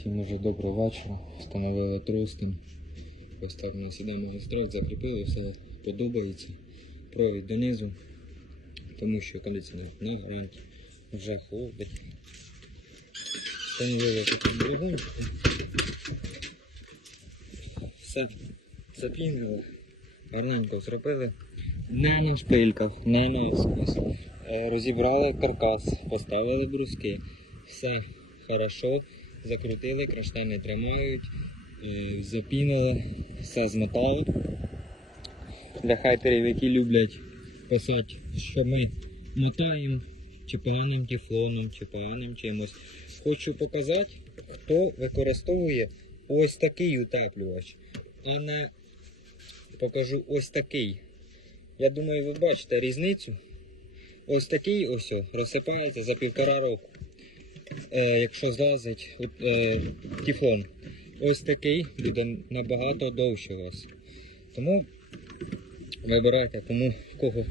Всім уже доброго вечора. Встановили тростин. Ось так ми сідаємо гострить, закріпили, все подобається. Провід донизу, тому що кондиціонер на гарантії вже холодить. Встановили такий двигунчик. Все запінили, гарненько зробили. Не на шпильках, не на скос. Е, Розібрали каркас, поставили бруски. Все хорошо, закрутили, кронштейни тримають, е, запінили, все з металу. Для хайтерів, які люблять писати, що ми мотаємо чи поганим тефлоном, чи поганим чимось. Хочу показати, хто використовує ось такий утеплювач, а не покажу ось такий. Я думаю, ви бачите різницю. Ось такий ось розсипається за півтора року. Е, якщо злазить е. Ось такий буде набагато довше у вас. Тому вибирайте, кому кого.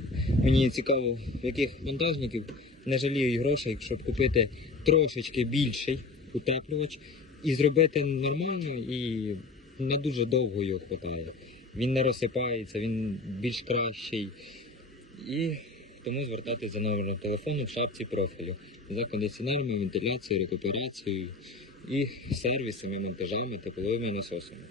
Мені цікаво, яких монтажників не жаліють грошей, щоб купити трошечки більший утеплювач і зробити нормально і не дуже довго його хватає. Він не розсипається, він більш кращий. І тому звертайтеся за номером телефону в шапці профілю за кондиціонерами, вентиляцією, рекуперацією і сервісами, монтажами, тепловими насосами.